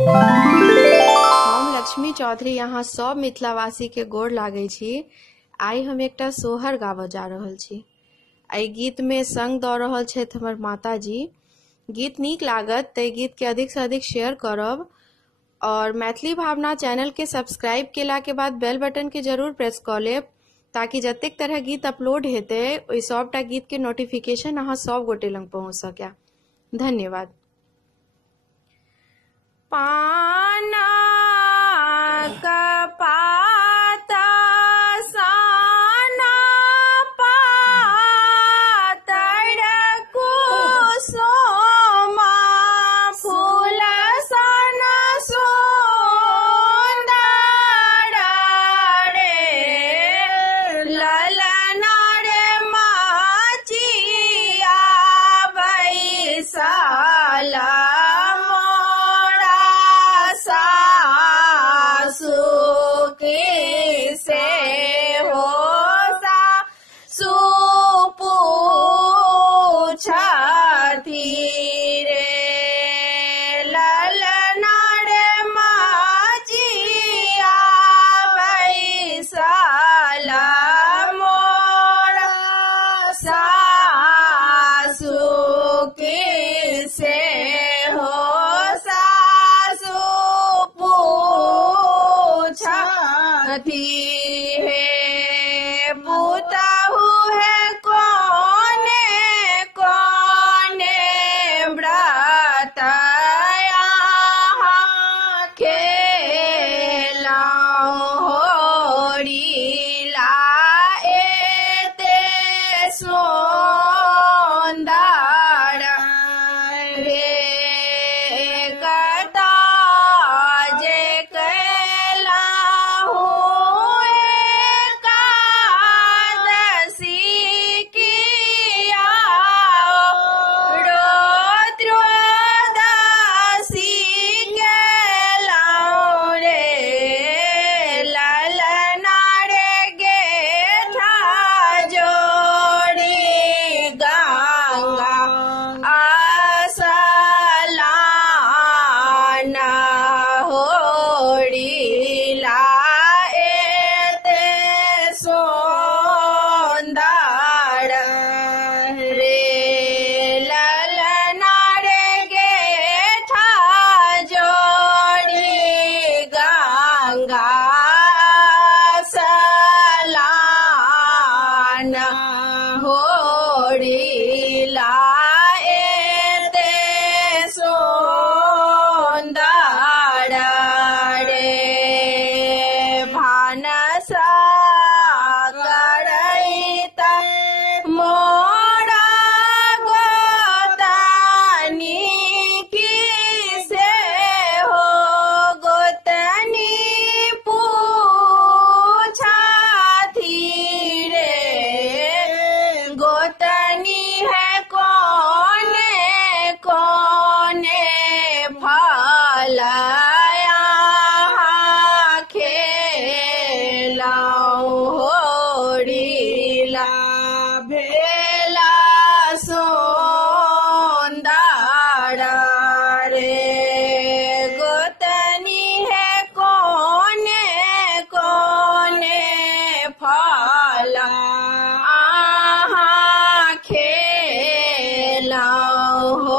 हम लक्ष्मी चौधरी यहाँ सब मिथिलावासी के गोर लागै छी। आई हम एकटा सोहर गाबऽ जा रहल छी। एहि गीत में संग दऽ रहल छथि हमर माताजी। गीत नीक लागत तऽ गीत के अधिक से अधिक शेयर करब और मैथिली भावना चैनल के सब्सक्राइब केला के बाद बेल बटन के जरूर प्रेस कऽ लेब, ताकि जतेक तरह गीत अपलोड हेतै ओहि सबटा गीत के नोटिफिकेशन अहाँ सब गोटे लग पहुँच सकै। धन्यवाद। पाना का पाता साना पातर कुसुमा फूल सन सुंदर रे ललना रे माचिया बैसाला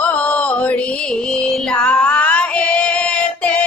होड़ी लाए ते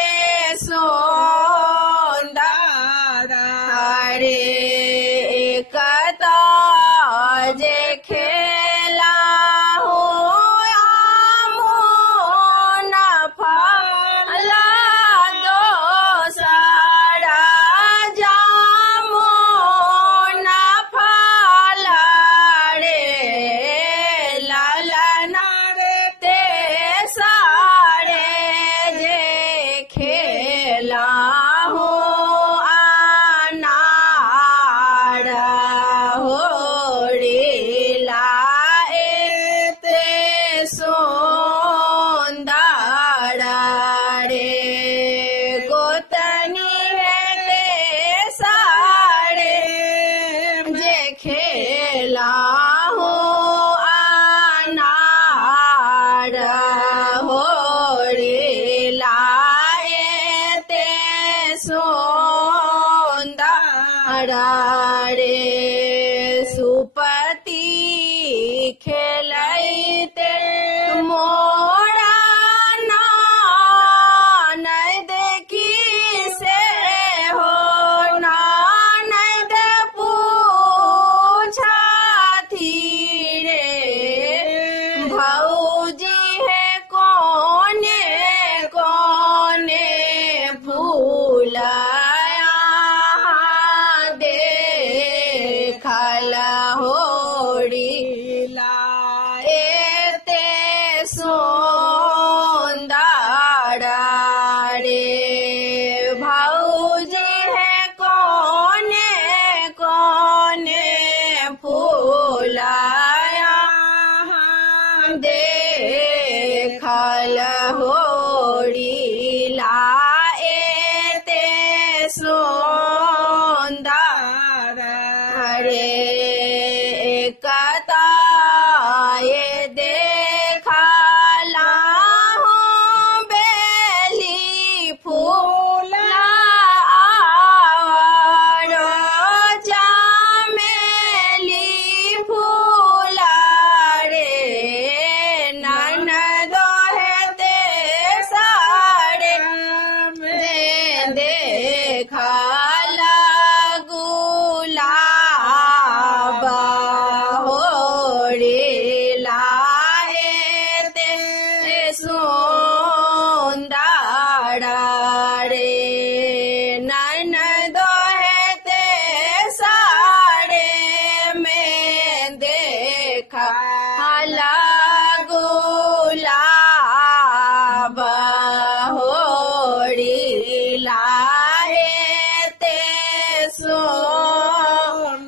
सोंदाड़